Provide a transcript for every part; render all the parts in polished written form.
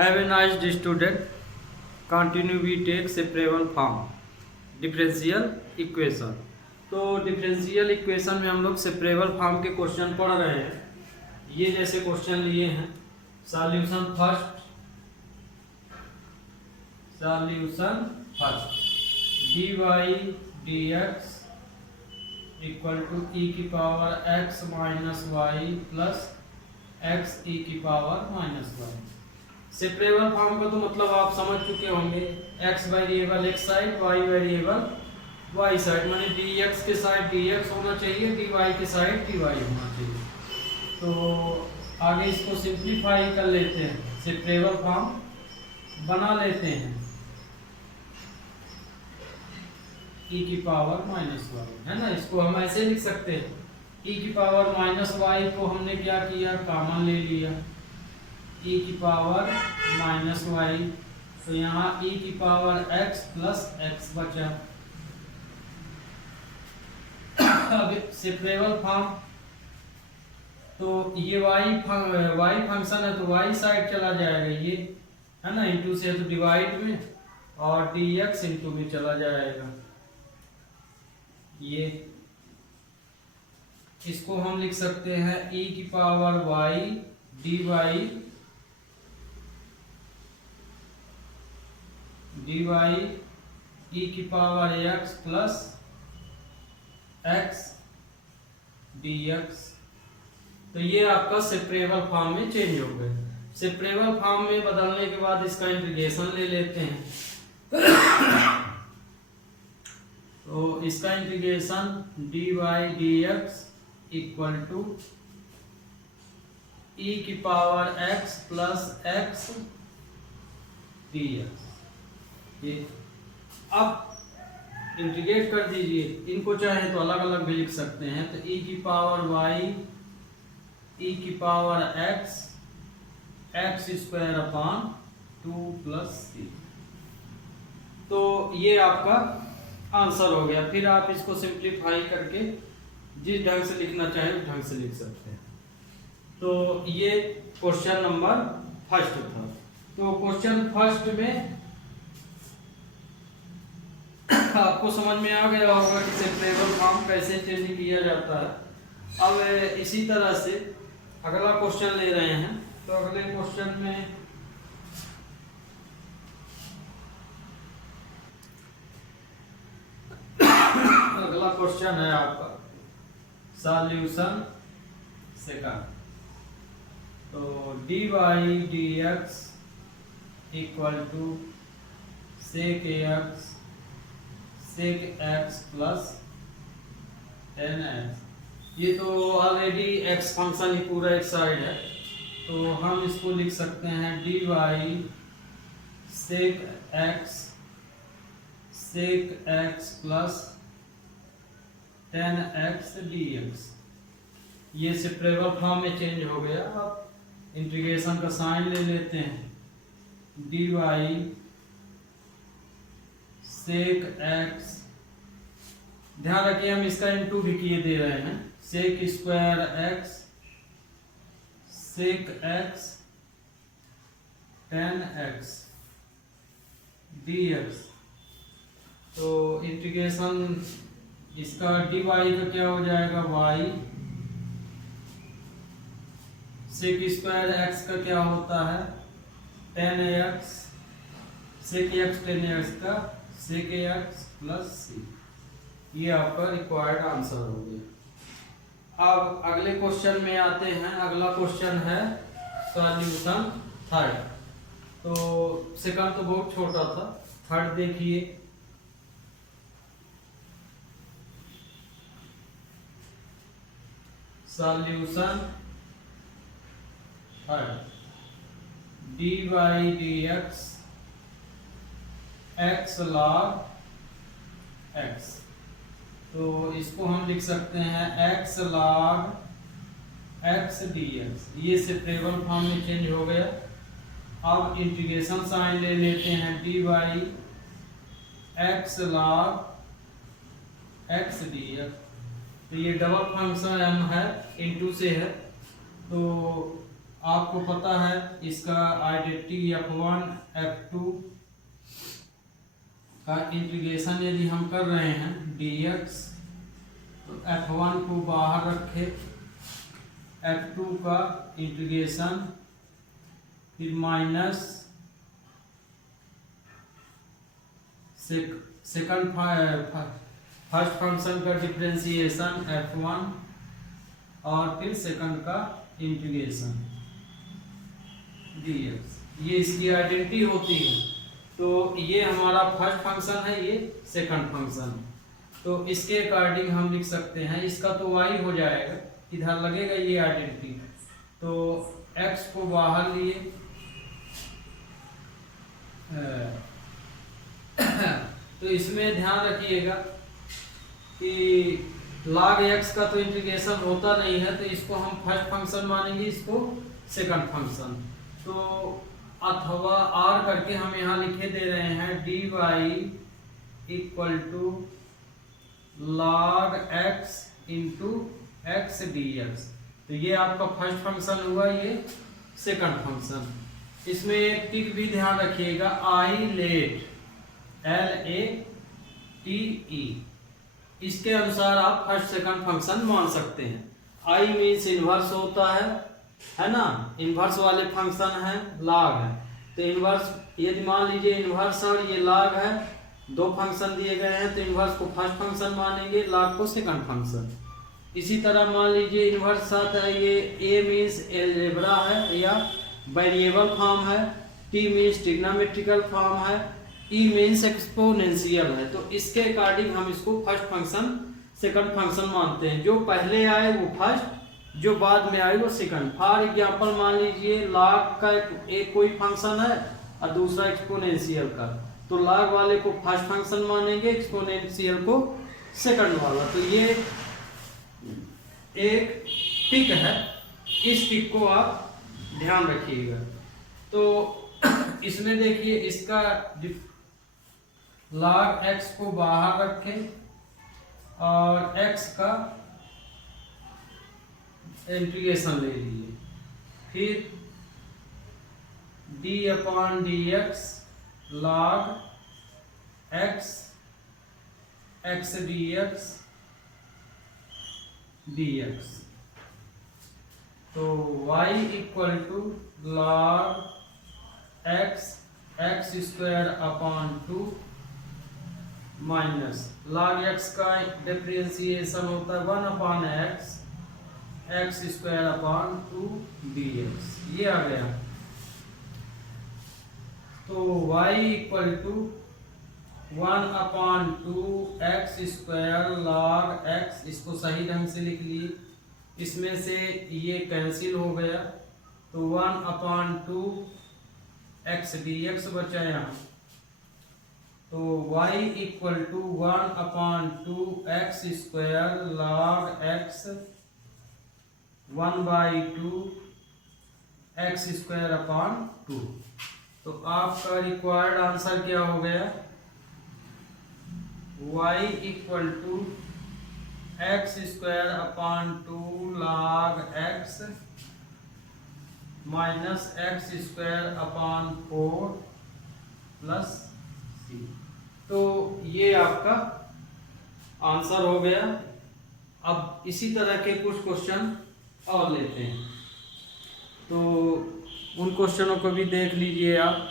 Have a nice day, student. Continue we take separable form differential equation. तो differential equation में हम लोग separable form के question पढ़ रहे हैं। ये जैसे क्वेश्चन लिए हैं, solution first d y d x equal to e की power x minus y plus x e की power minus y. Separable form का तो मतलब आप समझ चुके होंगे, x variable x side, y variable y side, माने dx के साइड dx होना चाहिए, dy के साइड dy होना चाहिए। तो आगे इसको सिंप्लीफाई कर लेते हैं, सेपरेबल फॉर्म बना लेते हैं। e की पावर माइनस वाई है ना, इसको हम ऐसे लिख सकते हैं। e की पावर माइनस वाई को हमने क्या किया, कॉमन ले लिया, e की पावर माइनस वाई, तो यहाँ e की पावर x प्लस एक्स बचा। अब सेपरेबल फॉर्म, तो ये y फंक्शन है तो y साइड चला जाएगा, ये है ना, इंटू से तो डिवाइड में, और dx इंटू में चला जाएगा। ये इसको हम लिख सकते हैं e की पावर y dy e की power x plus x dx। तो ये आपका सेपरेबल फॉर्म में चेंज हो गए। सेपरेबल फॉर्म में बदलने के बाद इसका इंटीग्रेशन ले लेते हैं। तो इसका integration dy dx equal to e की power x plus x dx। ये अब इंटीग्रेट कर दीजिए, इनको चाहे तो अलग अलग भी लिख सकते हैं। तो e की पावर y e की power x square upon 2 plus c। तो ये आपका आंसर हो गया। फिर आप इसको सिंप्लीफाई करके जिस ढंग से लिखना चाहे उस ढंग से लिख सकते हैं। तो ये क्वेश्चन नंबर फर्स्ट था। तो क्वेश्चन फर्स्ट में आपको समझ में आ गया होगा कि सेपरेबल फॉर्म कैसे चेंज किया जाता है। अब इसी तरह से अगला क्वेश्चन ले रहे हैं। तो अगले क्वेश्चन में अगला क्वेश्चन है आपका सॉल्यूशन सेकंड। तो dy dx equal to sec x plus 10x। ये तो ऑलरेडी x फंक्शन ही पूरा एक साइड है, तो हम इसको लिख सकते हैं dy sec x plus 10x dx। ये सेपरेबल फॉर्म में चेंज हो गया। अब इंटीग्रेशन का साइन ले लेते हैं, dy sec x, ध्यान रखिए हम इसका इंटू भी किए दे रहे हैं, sec square x sec x 10x dx। तो इंटीग्रेशन इसका dy का क्या हो जाएगा, y sec स्क्वायर x का क्या होता है 10x, sec x 10x का sec x प्लस c। ये आपका रिक्वायर्ड आंसर हो गया। अब अगले क्वेश्चन में आते हैं। अगला क्वेश्चन है सॉल्यूशन थर्ड। तो सेकंड तो बहुत छोटा था, थर्ड देखिए। Solution third dy dx x log x। तो इसको हम लिख सकते हैं x log x dx। ये सेपरेबल फॉर्म में चेंज हो गया। अब इंटीग्रेशन साइन ले लेते हैं, dy x log x dx। तो ये डबल फंक्शन है, इनटू से है, तो आपको पता है इसका आइडेंटिटी F1 F2 का इंटीग्रेशन यदि हम कर रहे हैं dx, तो F1 को बाहर रखे, F2 का इंटीग्रेशन, फिर माइनस सेकंड फर्स्ट फंक्शन का डिफरेंशिएशन F1 और फिर सेकंड का इंटीग्रेशन dx, ये इसकी आइडेंटिटी होती है। तो ये हमारा फर्स्ट फंक्शन है, ये सेकंड फंक्शन है। तो इसके अकॉर्डिंग हम लिख सकते हैं, इसका तो y हो जाएगा, इधर लगेगा ये आइडेंटिटी, तो x को बाहर लिए, तो इसमें ध्यान रखिएगा कि log x का तो इंटीग्रेशन होता नहीं है, तो इसको हम फर्स्ट फंक्शन मानेंगे, इसको सेकंड फंक्शन। तो अथवा r करके हम यहाँ लिखे दे रहे हैं dy equal to log x into x dx। तो ये आपका फर्स्ट फंक्शन हुआ, ये सेकंड फंक्शन। इसमें एक टिक भी ध्यान रखिएगा, I लेट LATE, इसके अनुसार आप फर्स्ट सेकंड फंक्शन मान सकते हैं। I मीन्स इन्वर्स होता है ना, इन्वर्स वाले फंक्शन है, log है, तो इन्वर्स यदि मान लीजिए इन्वर्स और ये log है, दो फंक्शन दिए गए हैं, तो इन्वर्स को फर्स्ट फंक्शन मानेंगे, log को सेकंड फंक्शन। इसी तरह मान लीजिए इन्वर्स आता है, ये a मीन्स एलजेब्रा है या वेरिएबल फॉर्म है, t मीन्स ट्रिग्नोमेट्रिकल फॉर्म है, e मीन्स एक्सपोनेंशियल है। तो इसके अकॉर्डिंग हम इसको फर्स्ट फंक्शन सेकंड फंक्शन मानते हैं, जो पहले आए वो फर्स्ट, जो बाद में आए वो सेकंड। फॉर एग्जांपल मान लीजिए log का एक कोई फंक्शन है और दूसरा एक्सपोनेंशियल का, तो log वाले को फर्स्ट फंक्शन मानेंगे, एक्सपोनेंशियल को सेकंड वाला। तो ये एक टिक है, इस टिक को आप ध्यान रखिएगा। तो इसमें देखिए, इसका log x को बाहर रखें और x का इंटीग्रेशन ले लीजिए, फिर d upon dx log x x dx। तो y equal to log x x square upon 2 minus log x का डिफरेंशिएशन होता है 1 upon x x square upon 2 dx, ये आ गया। तो y equal to 1 upon 2 x square log x, इसको सही ढंग से लिख लिए, इसमें से ये कैंसिल हो गया, तो 1 अपॉन 2 x dx बचा यहाँ। तो y equal to 1 upon 2 x square log x 1/2 x square upon 2। तो आपका रिक्वायर्ड आंसर क्या हो गया, y equal to x square upon 2 log x minus x square upon 4 plus c। तो ये आपका आंसर हो गया। अब इसी तरह के कुछ क्वेश्चन और लेते हैं, तो उन क्वेश्चनों को भी देख लीजिए आप।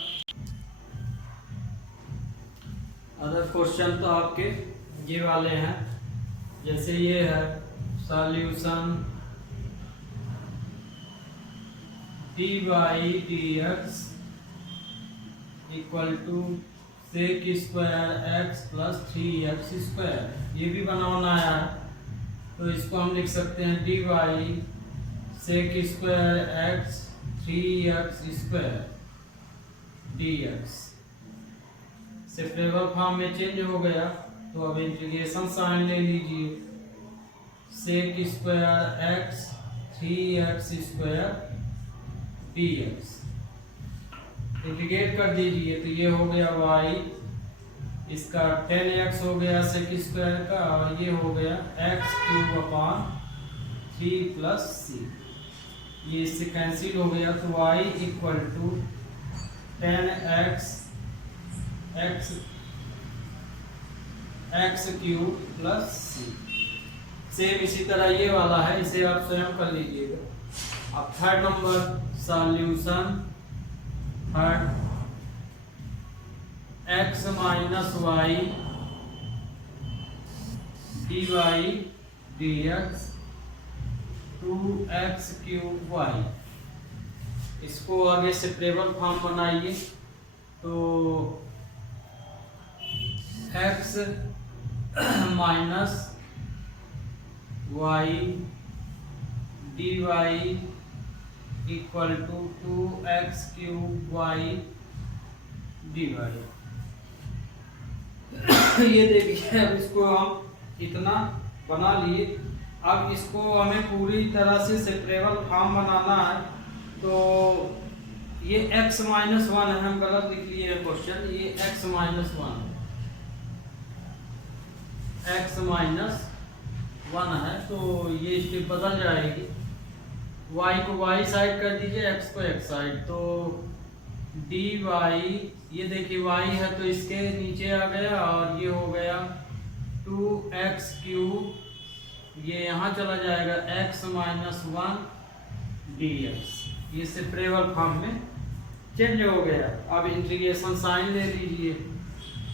अदर क्वेश्चन तो आपके ये वाले हैं, जैसे ये है solution d/dx equal to sec square x plus 3x square, ये भी बनाना है, तो इसको हम लिख सकते हैं dy sec square x 3x square dx। Separable form में चेंज हो गया, तो अब इंटीग्रेशन साइन ले लीजिए, sec square x 3x square dx, integrate कर दीजिए, तो ये हो गया y, इसका 10x हो गया sec स्क्वायर का, और ये हो गया x³ अपॉन 3 प्लस c। ये इससे कैंसिल हो गया, तो y equal to 10x x cube plus c. Same इसी तरह ये वाला है, इसे आप स्वयं कर लीजिएगा। अब third number solution, third x minus y d y d x 2x cube y. इसको आगे सेपरेबल फॉर्म बनाइए, तो x minus y d y equal to 2x cube y d y. ये देखिए, अब इसको हम इतना बना लिए। अब इसको हमें पूरी तरह से सेपरेबल फॉर्म बनाना है, तो ये x माइनस वन है, हम गलत लिख लिए है क्वेश्चन। ये x माइनस वन है, तो ये स्टेप बदल जाएगी। y को y साइड कर दीजिए, x को x साइड, तो डी वाई, ये देखिए y है तो इसके नीचे आ गया, और ये हो गया 2x क्यूब, ये यहाँ चला जाएगा x minus one d x. ये सेपरेबल फॉर्म में चेंज हो गया। अब इंटीग्रेशन साइन ले लीजिए,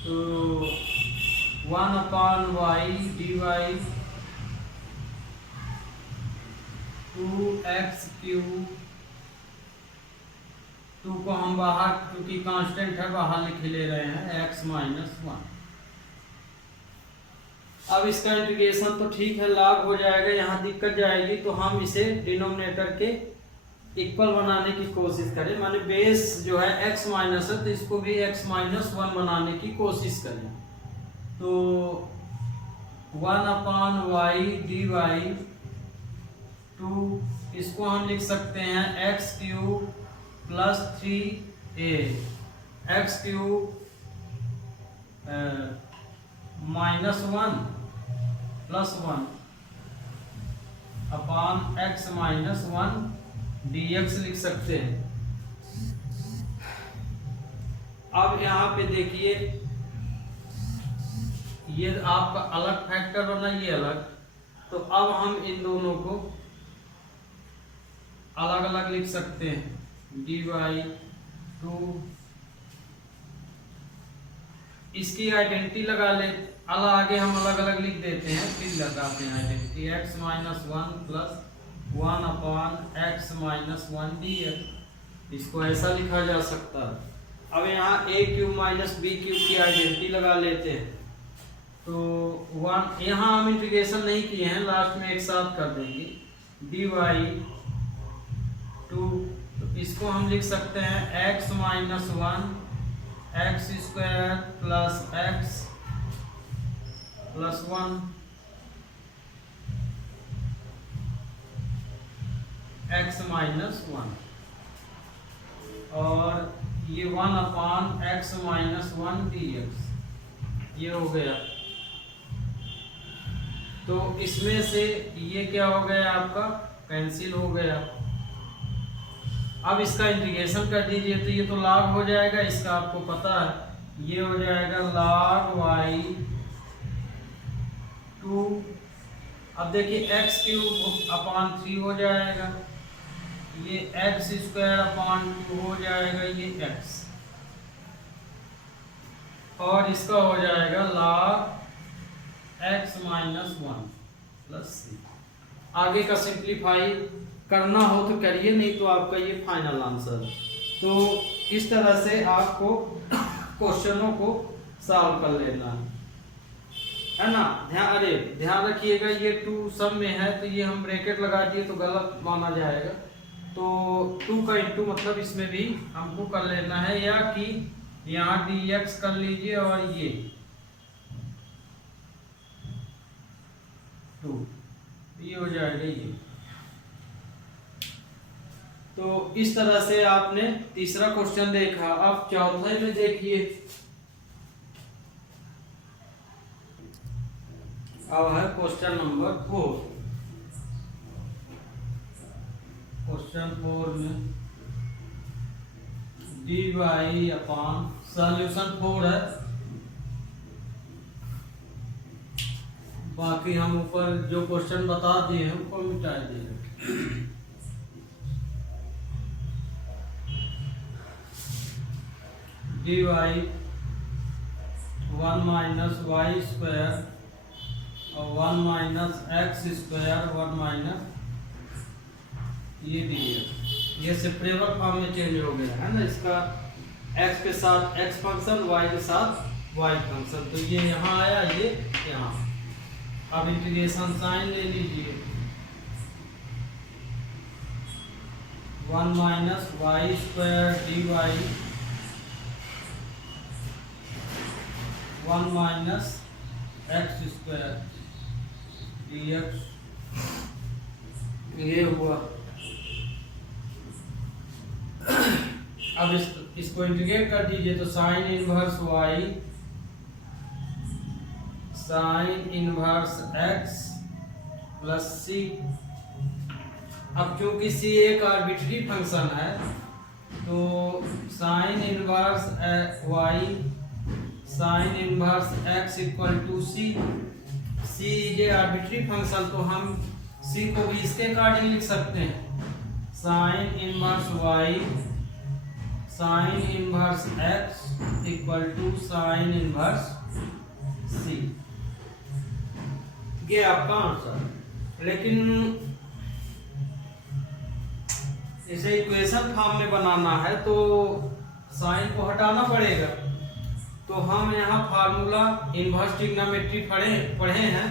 तो 1/y D Y 2x cube, 2 को हम बाहर, क्योंकि कांस्टेंट है बाहर लिख ले रहे हैं, x माइनस वन। अब इसका इंटीग्रेशन तो ठीक है, लॉग हो जाएगा, यहाँ दिक्कत जाएगी, तो हम इसे डिनोमिनेटर के इक्वल बनाने की कोशिश करें। माने बेस जो है x माइनस है, तो इसको भी x माइनस वन बनाने की कोशिश करें। तो 1/y डी वाई 2, इसको हम लिख सकते हैं x cube plus 3a, x cube minus one plus one upon x minus one d x लिख सकते हैं। अब यहाँ पे देखिए, ये आपका अलग फैक्टर बना, ये अलग, तो अब हम इन दोनों को अलग अलग लिख सकते हैं। डी वाई 2, इसकी आइडेंटिटी लगा ले, आगे हम अलग अलग लिख देते हैं, फिर लगाते हैं identity. x minus one plus 1/x minus one d x, इसको ऐसा लिखा जा सकता है। अब यहाँ a cube minus b cube की आइडेंटिटी लगा लेते हैं, तो 1, यहाँ हम इंटीग्रेशन नहीं किए हैं, लास्ट में एक साथ कर देंगे। डी वाई 2, तो इसको हम लिख सकते हैं x minus one x square plus x plus one x minus one, और ये 1/x minus one d x, ये हो गया। तो इसमें से ये क्या हो गया, आपका कैंसिल हो गया। अब इसका इंटीग्रेशन कर दीजिए, तो ये तो log हो जाएगा, इसका आपको पता है, ये हो जाएगा log y 2। अब देखिए x क्यूब अपॉन 3 हो जाएगा, ये x स्क्वायर अपॉन 2 हो जाएगा, ये x, और इसका हो जाएगा log x minus one plus c. आगे का सिंप्लीफाई करना हो तो करिए, नहीं तो आपका ये फाइनल आंसर। तो इस तरह से आपको क्वेश्चनों को सॉल्व कर लेना है ना। ध्यान रखिएगा, ये 2 सब में है, तो ये हम ब्रैकेट लगा दिए तो गलत माना जाएगा। तो 2 का इंटू मतलब इसमें भी हमको कर लेना है, या कि यहाँ dx कर लीजिए, और ये 2, ये हो जाएगा ये। तो इस तरह से आपने तीसरा क्वेश्चन देखा। अब चौथे में देखिए, अब है क्वेश्चन नंबर 4। क्वेश्चन 4 में dy अपॉन सॉल्यूशन 4 है, बाकी हम ऊपर जो क्वेश्चन बता दिए हैं उनको मिटा दिए। dy 1 माइनस वाई स्क्वायर और 1 माइनस एक्स स्क्वायर 1 माइनस ये dx, ये सेपरेबल फॉर्म में चेंज हो गया है ना, इसका x के साथ x फंक्शन, y के साथ y फंक्शन, तो ये यहाँ आया, ये यहाँ। अब इंटीग्रेशन साइन ले लीजिए, 1 minus y square dy 1 minus x square dx, ये हुआ। अब इसको इंटीग्रेट कर दीजिए तो sine inverse y sine inverse x plus c। अब क्योंकि c एक आर्बिट्री फंक्शन है तो sine inverse y sine inverse x equal to c। c ये आर्बिट्री फंक्शन, तो हम c को भी इसके अकॉर्डिंग लिख सकते हैं, sine inverse y sine inverse x equal to sine inverse c। ये आपका आंसर। लेकिन इसे इक्वेशन फॉर्म में बनाना है तो साइन को हटाना पड़ेगा, तो हम यहाँ फार्मूला इनवर्स ट्रिग्नोमेट्री पढ़े हैं,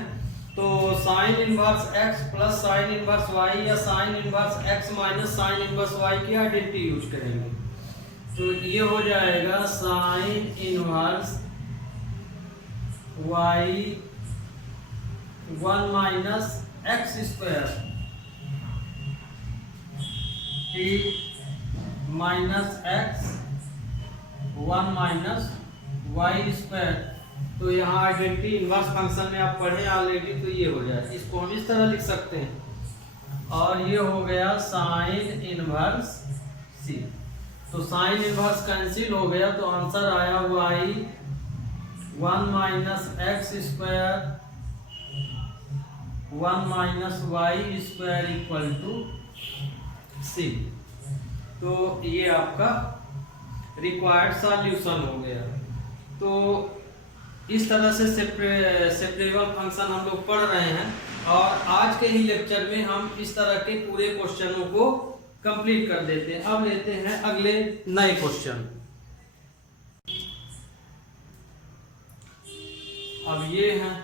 तो sine inverse x plus sine inverse y या sine inverse x minus sine inverse y की आइडेंटिटी यूज करेंगे, तो ये हो जाएगा sine inverse y 1 minus x square minus x 1 minus y square. तो यहाँ आइडेंटिटी इनवर्स फंक्शन में आप पढ़े ऑलरेडी, तो ये हो जाए, इसको हम इस तरह लिख सकते हैं। और ये हो गया साइन इनवर्स c, तो साइन इनवर्स कैंसिल हो गया, तो आंसर आया y 1 minus x square 1 minus y square equal to c। तो ये आपका रिक्वायर्ड सॉल्यूशन हो गया। तो इस तरह से सेपरेबल फंक्शन हम लोग पढ़ रहे हैं, और आज के ही लेक्चर में हम इस तरह के पूरे क्वेश्चनों को कंप्लीट कर देते हैं। अब लेते हैं अगले नए क्वेश्चन। अब ये हैं,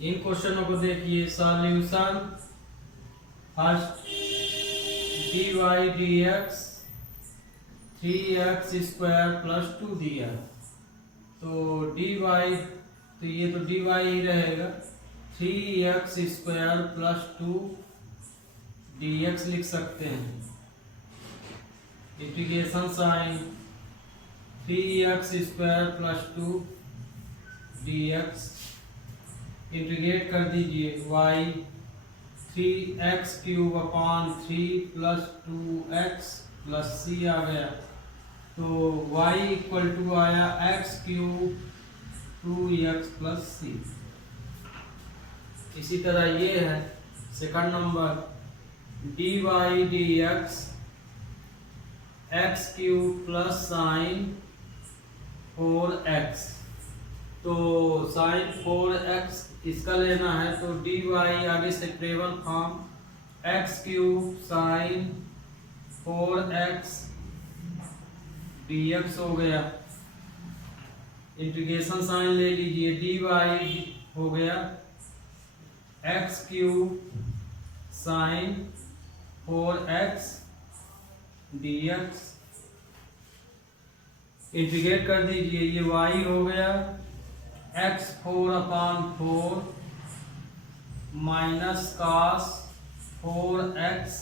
इन क्वेश्चनों को देखिए। Solution first dy dx 3x square plus 2 दिया, तो dy, तो ये तो dy ही रहेगा, 3x स्क्वायर प्लस 2 dx लिख सकते हैं। Integration sine 3x square plus 2 dx, integrate कर दीजिए y 3x cube upon 3 plus 2x plus c आ गया, तो y इक्वल टू आया x cube 2x plus c। इसी तरह ये है second number dy dx x cube plus sine 4x, तो साइन 4x इसका लेना है, तो dy आगे separable form x cube sine 4x dx हो गया। इंटीग्रेशन साइन ले लीजिए, dy हो गया x cube sine 4x dx, integrate कर दीजिए, ये y हो गया x 4 upon 4 minus cos 4x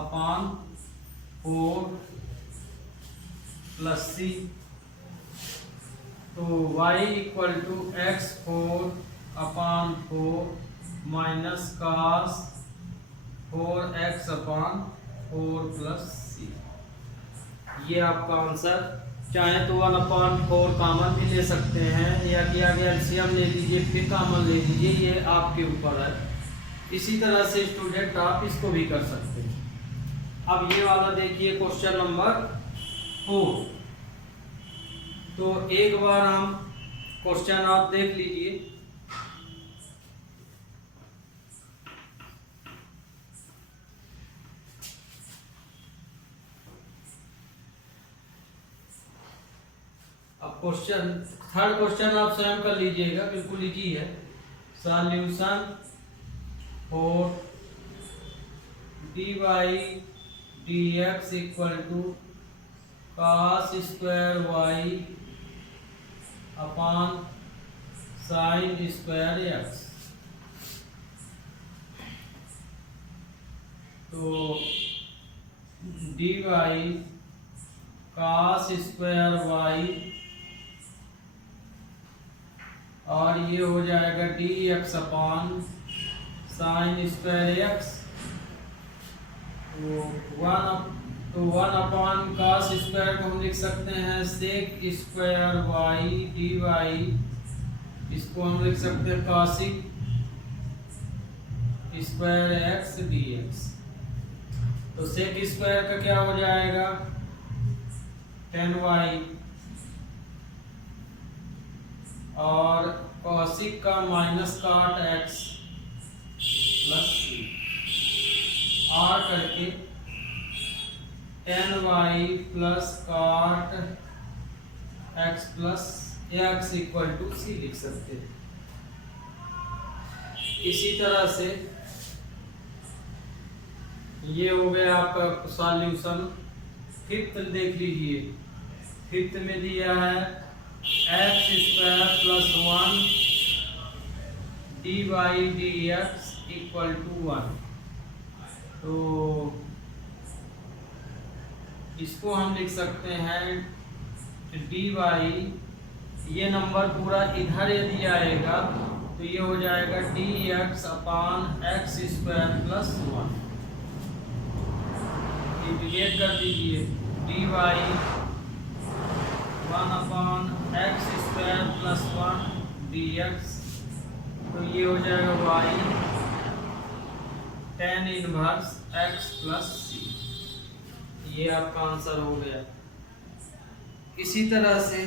upon 4 plus c, तो y equal to x 4 upon 4 minus cos 4x upon 4 plus c. ये आपका आंसर। चाहे तो 1/4 कॉमन भी ले सकते हैं, या कि आगे एलसीएम ले लीजिए फिर कॉमन ले लीजिए, ये आपके ऊपर है। इसी तरह से स्टूडेंट आप इसको भी कर सकते हैं। अब ये वाला देखिए क्वेश्चन नंबर 4। तो एक बार हम क्वेश्चन आप देख लीजिए। अब क्वेश्चन थर्ड क्वेश्चन आप स्वयं कर लीजिएगा, बिल्कुल इजी है। Solution for dy dx equal to cos square y upon sine square x। तो dy cos स्क्वायर y और ये हो जाएगा dx upon sine square x। तो 1 cos स्क्वायर को हम लिख सकते हैं सेक स्क्वायर y dy, इसको हम लिख सकते हैं cosic स्क्वायर x dx। तो सेक स्क्वायर का क्या हो जाएगा 10y और cosic का माइनस काट x प्लस c और करके 10y plus cot x plus x equal to c लिख सकते हैं। इसी तरह से ये हो गया आपका सॉल्यूशन। फिफ्थ देख लीजिए। फिफ्थ में दिया है x square plus 1 dy dx equal to 1। तो इसको हम लिख सकते हैं dy, ये नंबर पूरा इधर यदि आएगा तो ये हो जाएगा dx upon x square plus 1। Integrate कर दीजिए dy 1 upon x square plus 1 dx। तो ये हो जाएगा y tan inverse x plus c। ये आपका आंसर हो गया। इसी तरह से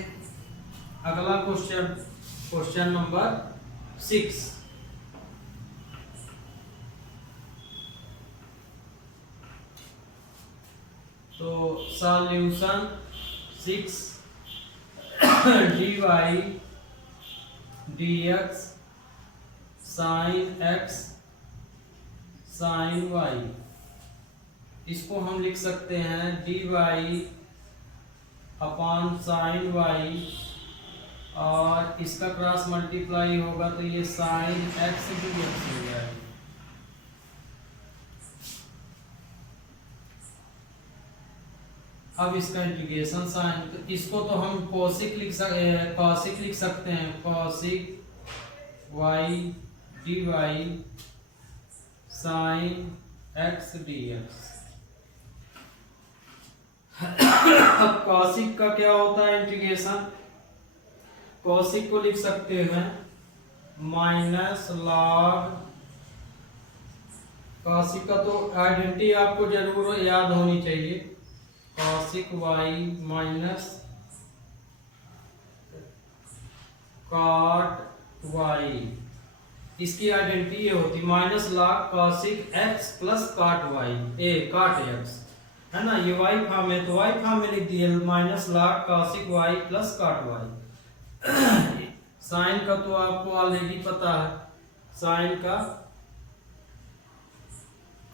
अगला क्वेश्चन नंबर 6। तो solution 6 dy dx sine x sine y, इसको हम लिख सकते हैं dy अपॉन साइन y और इसका क्रॉस मल्टीप्लाई होगा तो ये साइन x dx हो जाएगा। अब इसका इंटीग्रेशन साइन, तो इसको तो हम कॉसिक लिख सकते हैं cosec y dy sine x dx। अब कॉसिक का क्या होता है इंटीग्रेशन, कॉसिक को लिख सकते हैं माइनस लॉग, कॉसिक का तो आइडेंटिटी आपको जरूर याद होनी चाहिए, cosec y minus cot y। इसकी आइडेंटिटी ये होती minus log cosec x plus cot y cot x, है ना। ये y फॉर्म है तो y फॉर्म में लिख दिए minus log cosec y plus cot y। Sine का तो आपको ऑलरेडी पता है, साइन का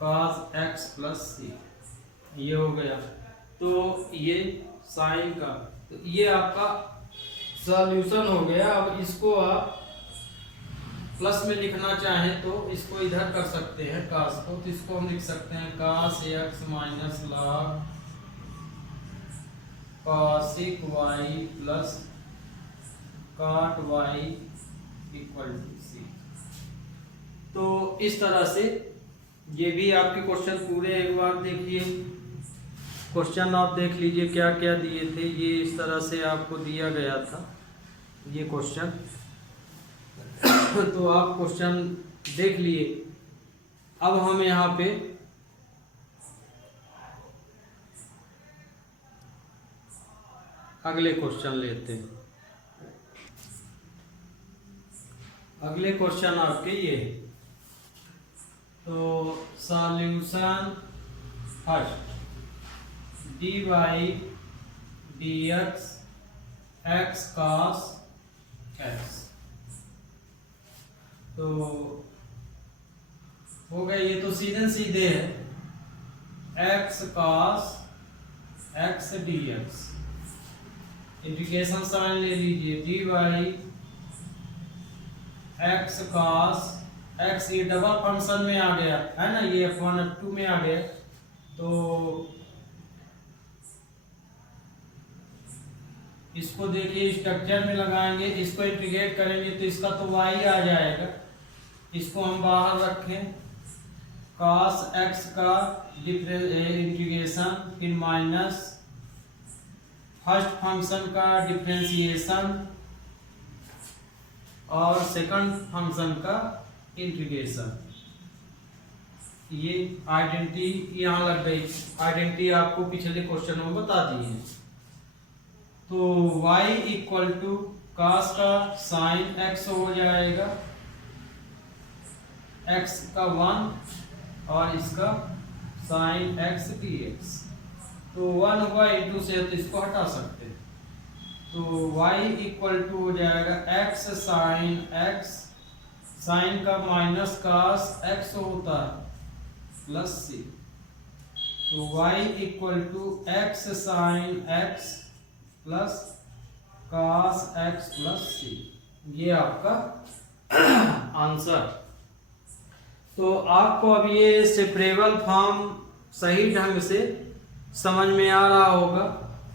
cos x प्लस c, ये हो गया। तो ये साइन का, तो ये आपका सॉल्यूशन हो गया। अब इसको आप प्लस में लिखना चाहें तो इसको इधर कर सकते हैं cos को, तो इसको हम लिख सकते हैं cos x minus log cosic y plus cot y equal to c। तो इस तरह से ये भी आपके क्वेश्चन पूरे एक बार देखिए। क्वेश्चन आप देख लीजिए क्या क्या दिए थे। ये इस तरह से आपको दिया गया था ये क्वेश्चन। तो आप क्वेश्चन देख लिए। अब हम यहाँ पे अगले क्वेश्चन लेते हैं। अगले क्वेश्चन आपके ये, तो solution first dy dx x cos x। तो हो गया, ये तो सीधे सीधे है x cos x dx। Integration sign ले लीजिए, dy x cos x, ये डबल फंक्शन में आ गया है ना, ये f1 f2 में आ गया। तो इसको देखिए स्ट्रक्चर में लगाएंगे, इसको इंटीग्रेट करेंगे तो इसका तो y आ जाएगा। इसको हम बाहर रखें, cos x का इंटीग्रेशन, फिर माइनस फर्स्ट फंक्शन का डिफरेंशिएशन और सेकंड फंक्शन का इंटीग्रेशन। ये आइडेंटिटी यहाँ लग गई। आइडेंटिटी आपको पिछले क्वेश्चन में बता दी है। तो y इक्वल टू cos का साइन x हो जाएगा, x का 1 और इसका साइन x dx। तो 1 हुआ इंटू से, तो इसको हटा सकते हैं। तो y इक्वल टू हो जाएगा x साइन x, साइन का माइनस cos x होता है प्लस c। तो y equal to x sine x plus cos x plus c। ये आपका आंसर। तो आपको अब ये सेपरेबल फॉर्म सही ढंग से समझ में आ रहा होगा,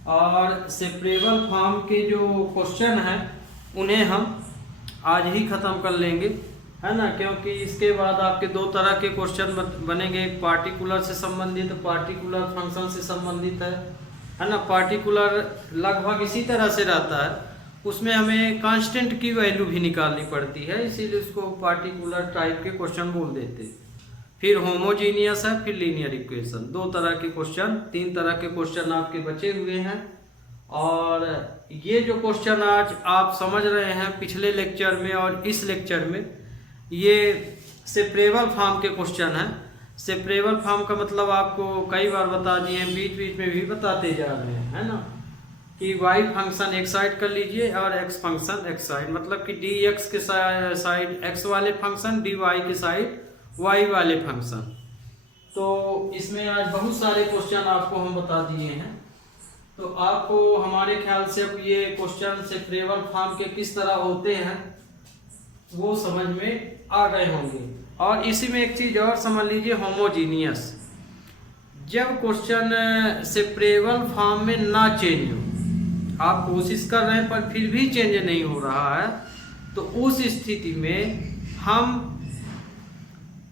और सेपरेबल फॉर्म के जो क्वेश्चन हैं उन्हें हम आज ही ख़त्म कर लेंगे, है ना। क्योंकि इसके बाद आपके दो तरह के क्वेश्चन बनेंगे, एक पार्टिकुलर से संबंधित, पार्टिकुलर फंक्शन से संबंधित है ना। पार्टिकुलर लगभग इसी तरह से रहता है, उसमें हमें कांस्टेंट की वैल्यू भी निकालनी पड़ती है, इसीलिए उसको पार्टिकुलर टाइप के क्वेश्चन बोल देते हैं। फिर होमोजीनियस है, फिर लीनियर इक्वेशन। दो तरह के क्वेश्चन, तीन तरह के क्वेश्चन आपके बचे हुए हैं। और ये जो क्वेश्चन आज आप समझ रहे हैं पिछले लेक्चर में और इस लेक्चर में, ये सेपरेबल फॉर्म के क्वेश्चन हैं। सेपरेबल फॉर्म का मतलब आपको कई बार बता दिए, बीच बीच में भी बताते जा रहे हैं, है ना, कि y फंक्शन एक साइड कर लीजिए और x फंक्शन x साइड, मतलब कि dx के साइड x वाले फंक्शन, dy के साइड y वाले फंक्शन। तो इसमें आज बहुत सारे क्वेश्चन आपको हम बता दिए हैं। तो आपको हमारे ख्याल से अब ये क्वेश्चन सेपरेबल फॉर्म के किस तरह होते हैं वो समझ में आ गए होंगे। और इसी में एक चीज़ और समझ लीजिए, होमोजीनियस। जब क्वेश्चन सेपरेबल फॉर्म में ना चेंज हो, आप कोशिश कर रहे हैं पर फिर भी चेंज नहीं हो रहा है, तो उस स्थिति में हम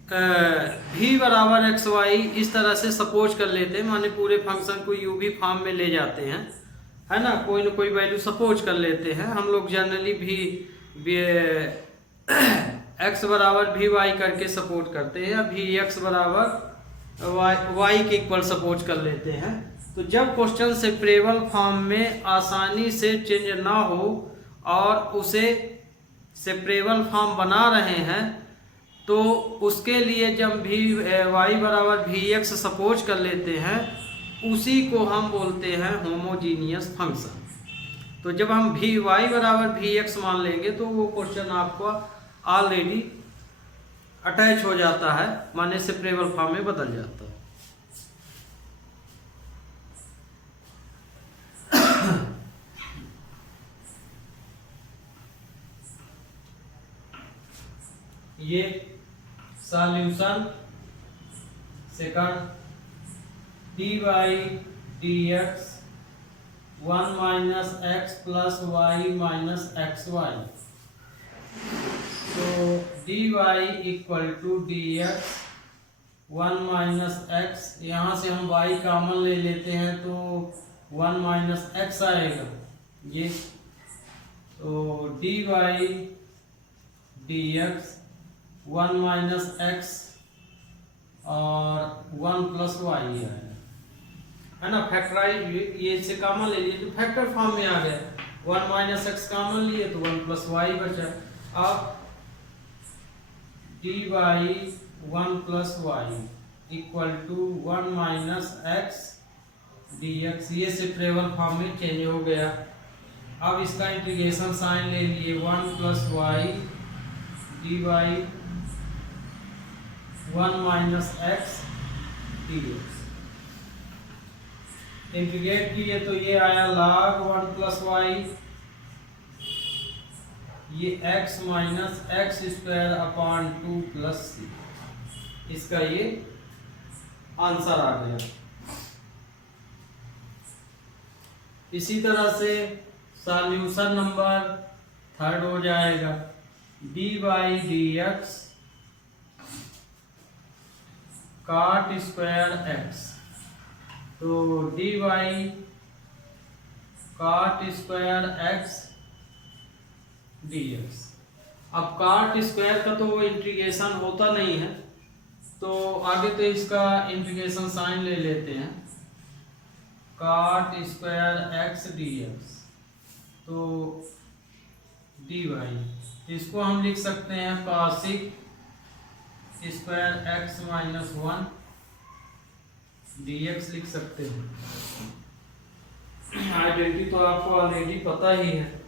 v बराबर एक्स वाई इस तरह से सपोज कर लेते हैं, माने पूरे फंक्शन को u v फॉर्म में ले जाते हैं, है ना। कोई न कोई वैल्यू सपोज कर लेते हैं हम लोग। जनरली भी x बराबर वी वाई करके सपोर्ट करते हैं, या वी एक्स बराबर वाई के इक्वल सपोज कर लेते हैं। तो जब क्वेश्चन सेपरेबल फॉर्म में आसानी से चेंज ना हो और उसे सेपरेबल फॉर्म बना रहे हैं, तो उसके लिए जब भी वाई बराबर वी एक्स सपोज कर लेते हैं, उसी को हम बोलते हैं होमोजीनियस फंक्शन। तो जब हम वी वाई बराबर वी एक्स मान लेंगे तो वो क्वेश्चन आपको ऑलरेडी अटैच हो जाता है, माने सेपरेबल फॉर्म में बदल जाता है। ये solution second dy dx 1 minus x plus y minus x y. तो dy equal to dx 1 minus x, यहाँ से हम y कॉमन ले लेते हैं तो 1 माइनस एक्स आएगा ये, तो d y d x 1 minus x और 1 प्लस वाई है ना। फैक्टराइज ये इससे कॉमन ले लिए तो फैक्टर फॉर्म में आ गया, 1 माइनस एक्स कॉमन लिए तो 1 प्लस वाई बचा। अब d y 1 plus y equal to 1 minus x d x, ये सेपरेबल फॉर्म में चेंज हो गया। अब इसका इंटीग्रेशन साइन ले लिए, 1 plus y d y 1 minus x d x, integrate किए तो ये आया log 1 प्लस वाई, ये x minus x square upon 2 plus c, इसका ये आंसर आ गया। इसी तरह से सॉल्यूशन नंबर 3 हो जाएगा, d y d x cot square x, तो d y cot square x d x. अब कॉट स्क्वायर का तो इंटीग्रेशन होता नहीं है, तो आगे तो इसका इंटीग्रेशन साइन ले लेते हैं, cot square x d x, तो डी वाई, इसको हम लिख सकते हैं cosec square x minus 1 d x लिख सकते हैं। आइडेंटिटी तो आपको ऑलरेडी पता ही है।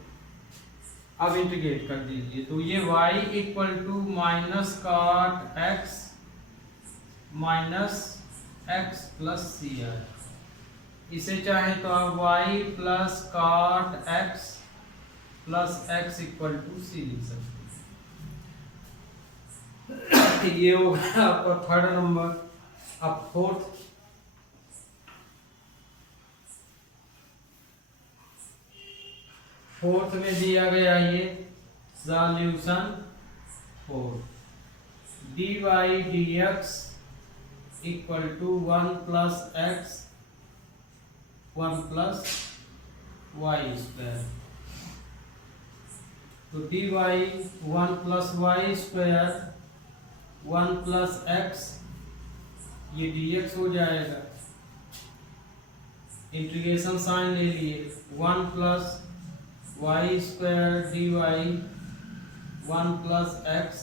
अब इंटीग्रेट कर दीजिए तो ये y equal to minus cot x minus x plus c है। इसे चाहे तो आप y plus cot x plus x equal to c लिख सकते हैं। ये हो गया आपका 3rd नंबर। अब 4th, में दिया गया ये solution 4, d y d x equal to 1 plus x 1 plus y square, तो d y 1 plus y square 1 plus x, ये डी एक्स हो जाएगा। इंटीग्रेशन साइन ले लिए, 1 plus y square d y 1 plus x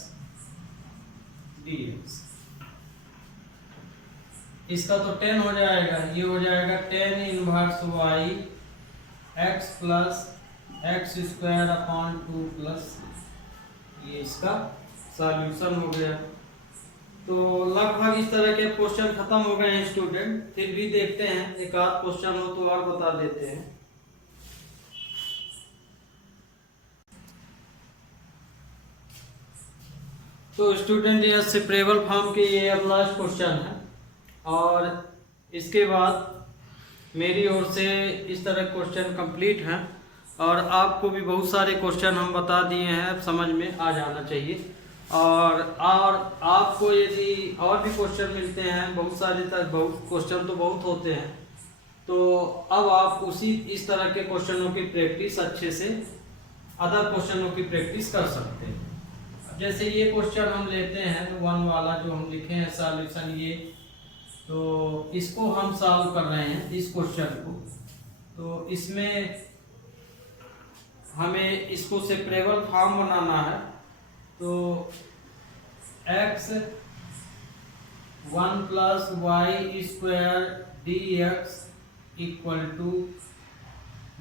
d x, इसका तो 10 हो जाएगा, ये हो जाएगा 10 inverse y x plus x square upon 2 plus, ये इसका सॉल्यूशन हो गया। तो लगभग इस तरह के क्वेश्चन खत्म हो गए हैं स्टूडेंट, फिर भी देखते हैं एक आध क्वेश्चन हो तो और बता देते हैं। तो स्टूडेंट ये सेपरेबल फॉर्म के ये अब लास्ट क्वेश्चन है, और इसके बाद मेरी ओर से इस तरह क्वेश्चन कंप्लीट हैं, और आपको भी बहुत सारे क्वेश्चन हम बता दिए हैं, समझ में आ जाना चाहिए। और आपको यदि और भी क्वेश्चन मिलते हैं बहुत सारे, तक बहुत क्वेश्चन तो बहुत होते हैं, तो अब आप उसी इस तरह के क्वेश्चनों की प्रैक्टिस अच्छे से अदर क्वेश्चनों की प्रैक्टिस कर सकते हैं। जैसे ये क्वेश्चन हम लेते हैं 1 वाला जो हम लिखे हैं सॉल्यूशन ये, तो इसको हम सॉल्व कर रहे हैं इस क्वेश्चन को। तो इसमें हमें इसको सेपरेबल फॉर्म बनाना है, तो x 1 plus y square d x equal to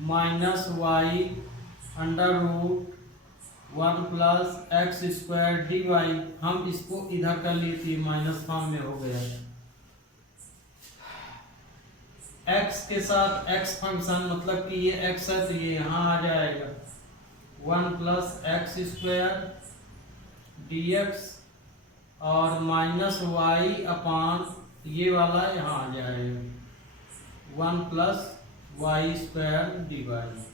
minus y under root 1 plus x square d y, हम इसको इधर कर लिए थे, माइनस फॉर्म में हो गया। x के साथ x फंक्शन, मतलब कि ये x है तो ये यहाँ आ जाएगा 1 plus x square d x, और माइनस वाई अपान ये वाला यहाँ आ जाएगा 1 plus y square d y.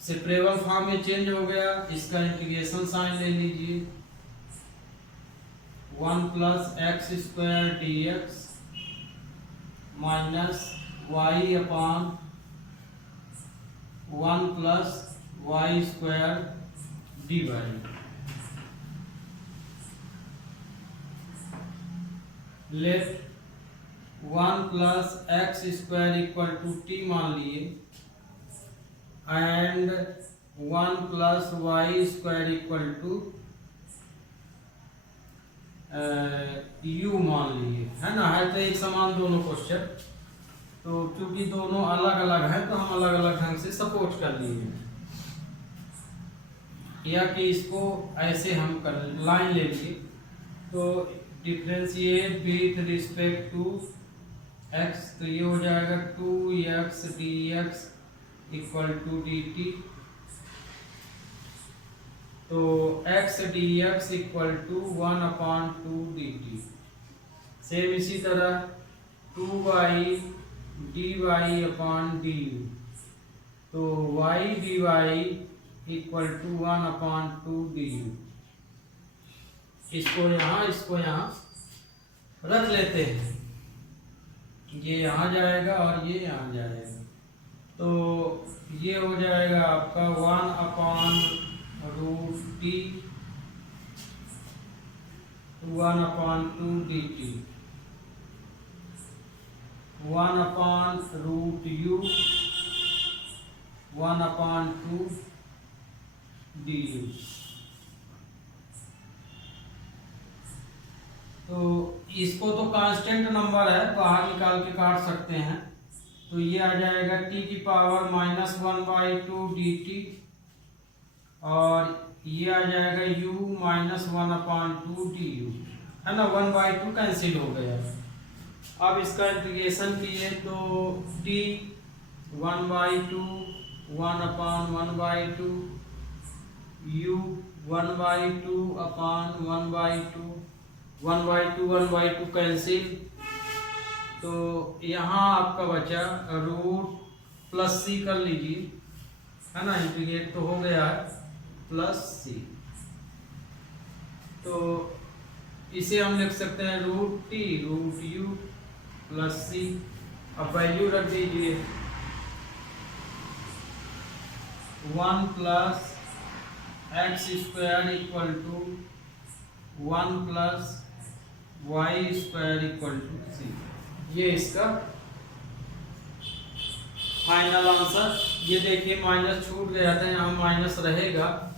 Separable form में चेंज हो गया, इसका इंटीग्रेशन साइन ले लीजिए, 1 plus x square d x minus y upon 1 plus y square d y. Let 1 plus x square equal to t मान लिए and 1 plus y square equal to u मान लिए, है ना। है तो एक समान दोनों क्वेश्चन, तो क्योंकि दोनों अलग अलग हैं तो हम अलग अलग ढंग से सपोर्ट कर लिए, या कि इसको ऐसे हम कर लाइन ले लिए। तो differentiate with respect to x, तो ये हो जाएगा 2x dx equal to dt। तो x dx equal to 1/2 dt। Same इसी तरह 2y dy अपॉन du, तो y dy equal to 1/2 du। इसको यहाँ रख लेते हैं, ये यहाँ जाएगा और ये यहाँ जाएगा, तो ये हो जाएगा आपका 1/√t 1/2 dt 1/√u 1/2 du। तो इसको तो कांस्टेंट नंबर है, बाहर निकाल के काट सकते हैं, तो ये आ जाएगा t की पावर -1/2 dt और ये आ जाएगा u -1/2 du, है ना। 1/2 कैंसिल हो गया। अब इसका इंटीग्रेशन किए तो t 1/2 1/1/2 u 1/2/1/2 1/2 कैंसिल, तो यहाँ आपका बचा रूट प्लस सी कर लीजिए, है ना। इंटीग्रेट तो हो गया है प्लस सी, तो इसे हम लिख सकते हैं √u प्लस सी। अब वैल्यू रख दीजिए 1 plus x square equal to 1 plus y square equal to c. ये इसका फाइनल आंसर। ये देखिए माइनस छूट गया था, यहाँ माइनस रहेगा,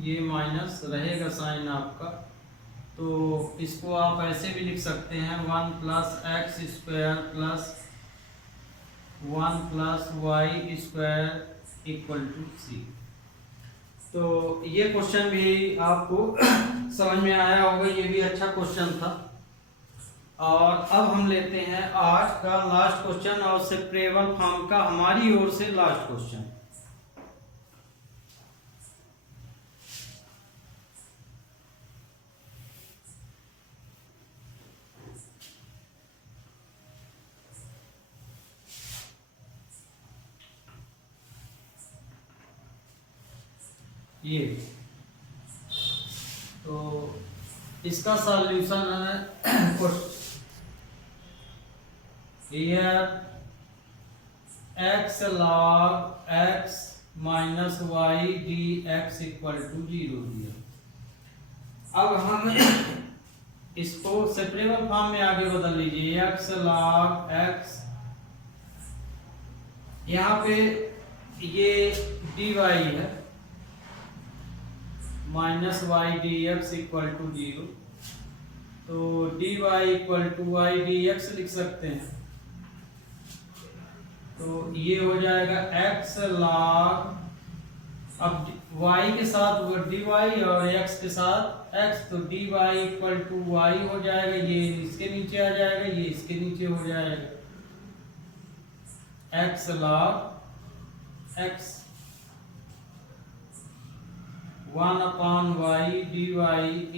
ये माइनस रहेगा साइन आपका, तो इसको आप ऐसे भी लिख सकते हैं 1 plus x square plus 1 plus y square equal to c. तो ये क्वेश्चन भी आपको समझ में आया होगा, ये भी अच्छा क्वेश्चन था। और अब हम लेते हैं आज का लास्ट क्वेश्चन और सेपरेबल फॉर्म का हमारी ओर से लास्ट क्वेश्चन। ये तो इसका सॉल्यूशन है x log x minus y d x equal to 0 दिया। अब हम इसको सेपरेबल फॉर्म में आगे बदल लीजिए, x log x, यहाँ पे ये dy है minus y d x equal to 0, तो dy equal to y d x लिख सकते हैं। तो ये हो जाएगा x log, अब y के साथ dy और x के साथ x, तो dy इक्वल टू y हो जाएगा, ये इसके नीचे आ जाएगा, ये इसके नीचे हो जाएगा, x log x 1/y dy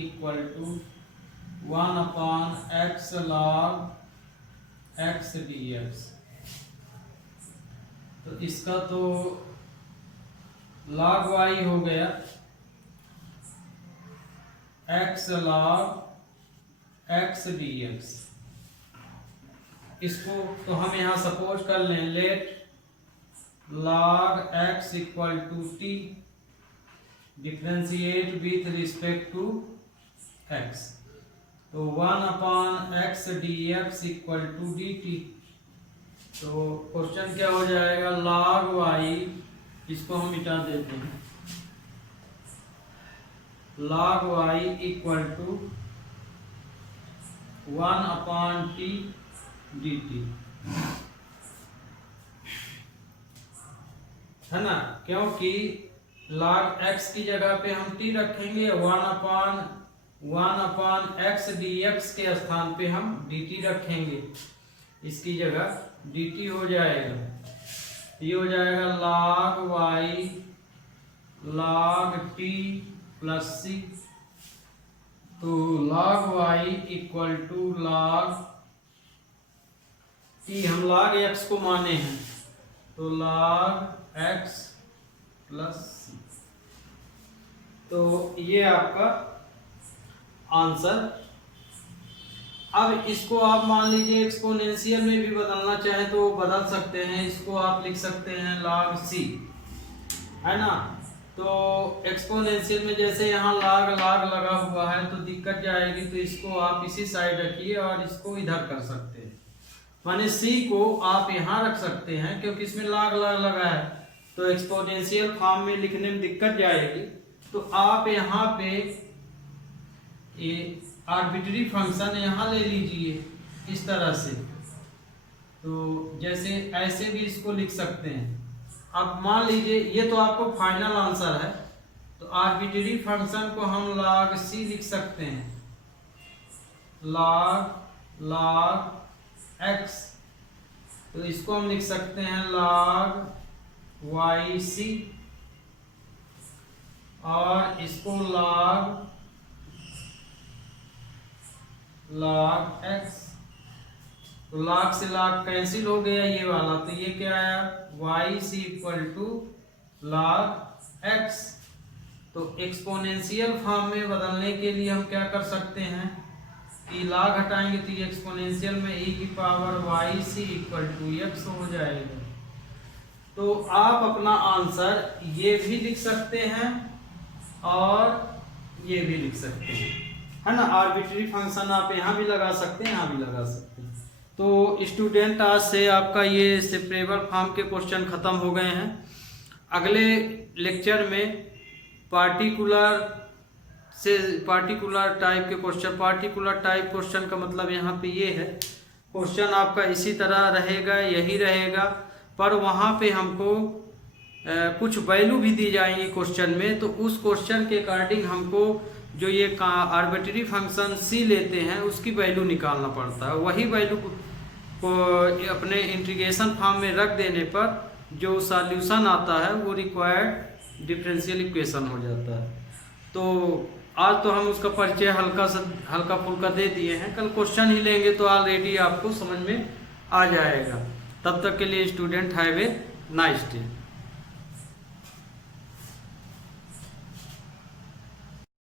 equal to 1/x log x dx। तो इसका तो log y हो गया, x log x d x. इसको तो हम यहाँ सपोज कर लें, let log x equal to t differentiate with respect to x, तो 1/x dx equal to d t. तो क्वेश्चन क्या हो जाएगा, log y, इसको हम मिटा देते हैं, log y equal to 1/t dt, है ना, क्योंकि log x की जगह पे हम t रखेंगे, 1/x dx के स्थान पे हम dt रखेंगे, इसकी जगह dt हो जाएगा। ये हो जाएगा log y log t plus c, तो log y equal to log t, हम log x को माने हैं, तो log x प्लस c। तो ये आपका आंसर। अब इसको आप मान लीजिए एक्सपोनेंशियल में भी बदलना चाहें तो बदल सकते हैं, इसको आप लिख सकते हैं log c, है ना। तो एक्सपोनेंशियल में जैसे यहाँ log लगा हुआ है तो दिक्कत जाएगी, तो इसको आप इसी साइड रखिए और इसको इधर कर सकते हैं, माने c को आप यहाँ रख सकते हैं, क्योंकि इसमें log लगा है तो एक्सपोनेंशियल फॉर्म में लिखने में दिक्कत जाएगी। तो आप यहाँ पे ये आर्बिट्री फंक्शन यहाँ ले लीजिए इस तरह से, तो जैसे ऐसे भी इसको लिख सकते हैं। अब मान लीजिए ये तो आपको फाइनल आंसर है, तो आर्बिट्री फंक्शन को हम log c लिख सकते हैं, log x, तो इसको हम लिख सकते हैं log yc, और इसको log x, तो log से log कैंसिल हो गया ये वाला, तो ये क्या आया yc equal to log x। तो एक्सपोनेंशियल फॉर्म में बदलने के लिए हम क्या कर सकते हैं कि log हटाएंगे तो ये एक्सपोनेंशियल में e की power yc equal to x हो जाएगा। तो आप अपना आंसर ये भी लिख सकते हैं और ये भी लिख सकते हैं, है ना। आर्बिट्री फंक्शन आप यहाँ भी लगा सकते हैं, यहाँ भी लगा सकते हैं। तो स्टूडेंट, आज से आपका ये सेपरेबल फॉर्म के क्वेश्चन खत्म हो गए हैं। अगले लेक्चर में पार्टिकुलर टाइप के क्वेश्चन, पार्टिकुलर टाइप क्वेश्चन का मतलब यहाँ पे ये है, क्वेश्चन आपका इसी तरह रहेगा, यही रहेगा, पर वहाँ पे हमको कुछ वैल्यू भी दी जाएंगी क्वेश्चन में, तो उस क्वेश्चन के अकॉर्डिंग हमको जो ये आर्बिट्री फंक्शन c लेते हैं उसकी वैल्यू निकालना पड़ता है। वही वैल्यू को अपने इंटीग्रेशन फॉर्म में रख देने पर जो सॉल्यूशन आता है वो रिक्वायर्ड डिफरेंशियल इक्वेशन हो जाता है। तो आज तो हम उसका परिचय हल्का फुल्का दे दिए हैं, कल क्वेश्चन ही लेंगे तो ऑलरेडी आपको समझ में आ जाएगा। तब तक के लिए student have a nice day.